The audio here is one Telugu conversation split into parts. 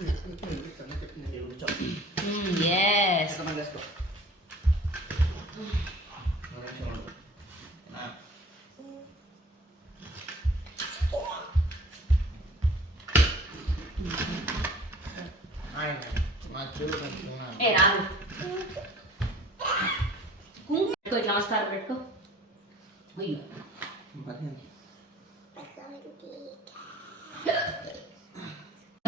ఎస్ ఏ రాదు కుంకుమ పెట్టుకో, ఇట్లా నమస్కారం పెట్టుకో అయ్యో శ్లోకం చెప్తాండు శుక్లాంబరధరం విష్ణుం శశివర్ధం శతపురం ఆ, ప్రసన్న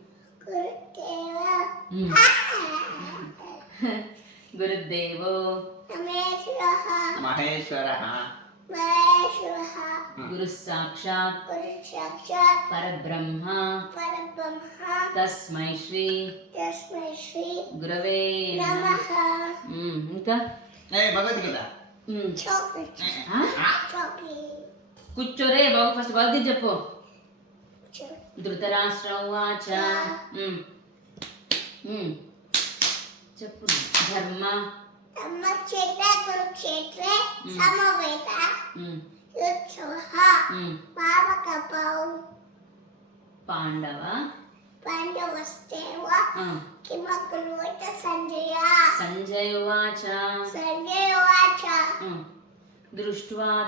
గురుదేవ. మహేశ్వర. మహేశ్వర. గురు సాక్షాత్ గురు సాక్షాత్ పరబ్రహ్మ. పరబ్రహ్మ. తస్మై శ్రీ. తస్మై శ్రీ. గురవే ఇంకా? భగవద్గీత. కూర్చోరే బాబు ఫస్ట్ భగవద్గీత చెప్పు. ధృతరాష్ట్ర. ఉమ్. చెప్పు. ధర్మ. ధర్మక్షేత్ర కురుక్షేత్రే సమవేత యుత్సవ. పావకపౌ పాండవ. పాండవస్తేవ ఆ. కిమకుర్వత సంజయ. సంజయ ఉవాచ సంజయ వాచ. ఉమ్. దృష్ట్వా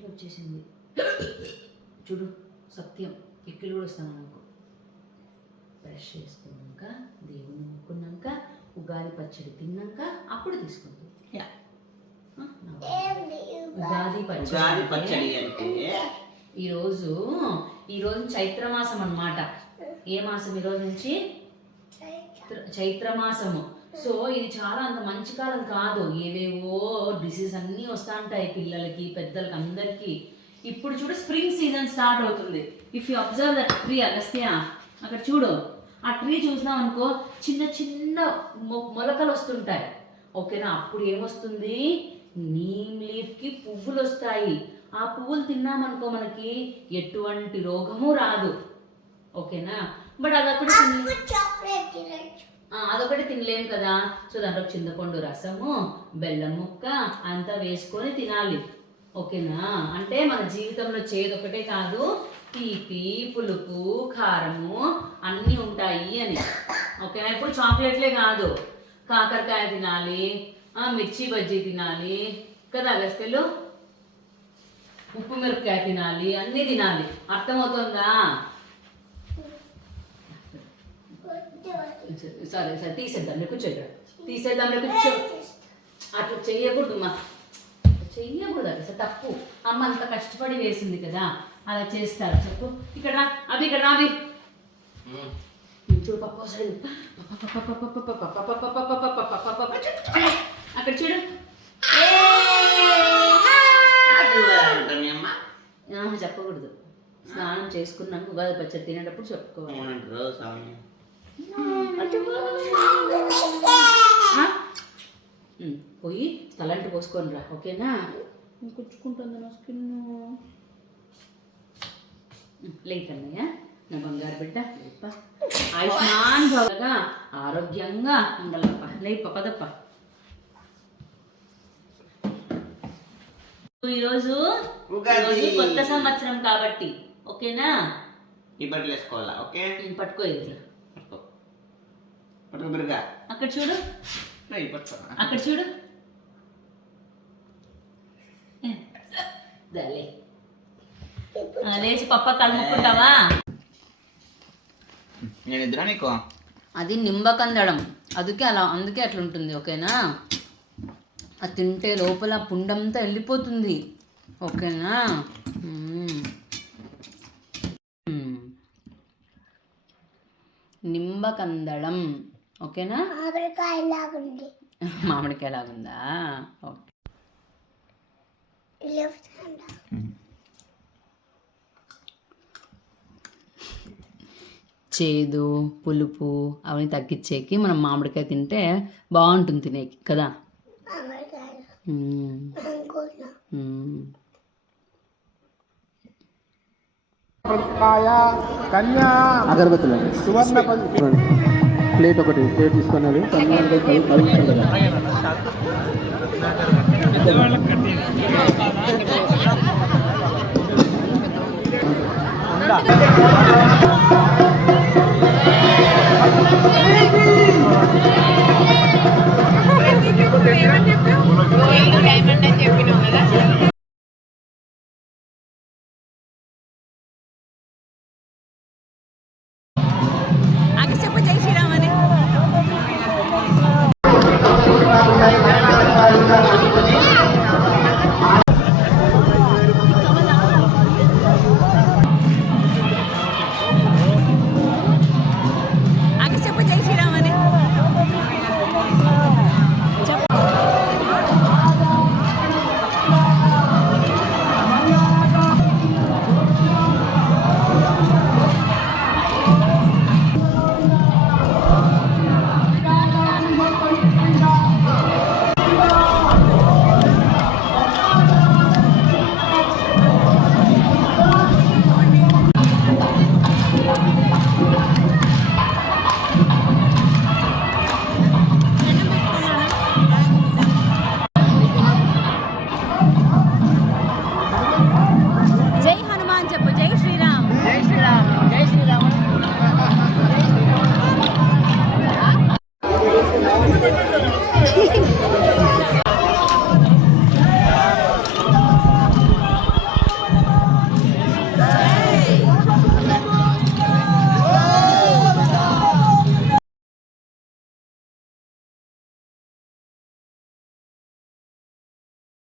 క్యావిటీ వచ్చేసింది. చూడు సత్యం. ఎక్కిలు కూడా వస్తాను అనుకో బ్రష్ చేసుకున్నాక దేవుని మొక్కున్నాక ఉగాది పచ్చడి తిన్నాక అప్పుడు తీసుకుందాం ఉగాది పచ్చడి పచ్చడి అంటే? ఈరోజు ఈరోజు చైత్రమాసం అన్నమాట. ఏ మాసం ఈరోజు నుంచి? చైత్ర- చైత్రమాసము. సో ఇది చాలా అంత మంచి కాలం కాదు. ఏవేవో డిసీజ్ అన్నీ వస్తూ ఉంటాయి పిల్లలకి పెద్దలకి అందరికీ. ఇప్పుడు చూడు స్ప్రింగ్ సీజన్ స్టార్ట్ అవుతుంది. If you observe that tree Agastya అక్కడ చూడు. ఆ ట్రీ చూసినాం అనుకో చిన్న చిన్న మొలకలు వస్తుంటాయి. ఓకేనా? అప్పుడు ఏమొస్తుంది? నీమ్ లీఫ్కి పువ్వులు వస్తాయి. ఆ పువ్వులు తిన్నామనుకో మనకి ఎటువంటి రోగము రాదు. ఓకేనా? బట్ తినచ్చు. ఆ, అదొకటి తినలేం కదా. సో దాంట్లో చింతపండు రసము బెల్లం ముక్క అంతా వేసుకొని తినాలి. ఓకేనా? అంటే మన జీవితంలో చేదు ఒకటే కాదు తీపి పులుపు కారము అన్నీ ఉంటాయి అని. ఓకేనా? ఇప్పుడు చాక్లెట్లే కాదు. కాకరకాయ తినాలి మిర్చి బజ్జీ తినాలి కదా గస్తెలు ఉప్పు మిరపకాయ తినాలి అన్నీ తినాలి. అర్థమవుతుందా? సరే సరే తీసేద్దాం కూర్చో ఇక్కడ తీసేద్దాం కూర్చో అట్లా చెయ్యకూడదు మా చెయ్యకూడదు అసలు తప్పు. అమ్మ అంత కష్టపడి వేసింది కదా అలా చేస్తారు చెప్పు. ఇక్కడ అవి ఇక్కడ రా, అవి చూడు పప్ప వస్తాడు అక్కడ చూడు. అమ్మ చెప్పకూడదు. స్నానం చేసుకున్నాక ఉగాది పచ్చడి తినేటప్పుడు చెప్పుకోవాలి. పోసుకొని రా ఓకేనా కుచ్చుకుంటుంది నా స్కిన్. లేట్ అన్నయ్య నా బంగారు బిడ్డ లేప. ఆయుష్మాన్ భవగా ఆరోగ్యంగా ఉండాలప్ప లేప పదప్ప. ఈరోజు ఉగాది. ఈరోజు కొత్త సంవత్సరం కాబట్టి ఓకేనా? ఈ బట్టలు వేసుకోవాలా ఓకే? పట్టుకో ఇది పట్టుకో. పట్టుకో అక్కడ చూడు. అక్కడ చూడు దలే ఆ, లేచి పప్ప కళ్ళు ముక్కుంటావా నేను ఇద్దరా నీకు? అది నింబకందడం. అందుకే అలా అందుకే అట్లా ఉంటుంది ఓకేనా? అది తింటే లోపల పుండంతా వెళ్ళిపోతుంది ఓకేనా. నింబకందడం ఓకేనా? మామిడికాయ లాగుందా ఓకే. లెఫ్ట్ హ్యాండ్ చేదు పులుపు అవన్నీ తగ్గించేకి మనం మామిడికాయ తింటే బాగుంటుంది తినేకి కదా? అగరబత్తులు. సువర్ణ ప్లేట్ ఒకటి ప్లేట్ తీసుకున్నది డైమండ్ అని చెప్పినావు కదా?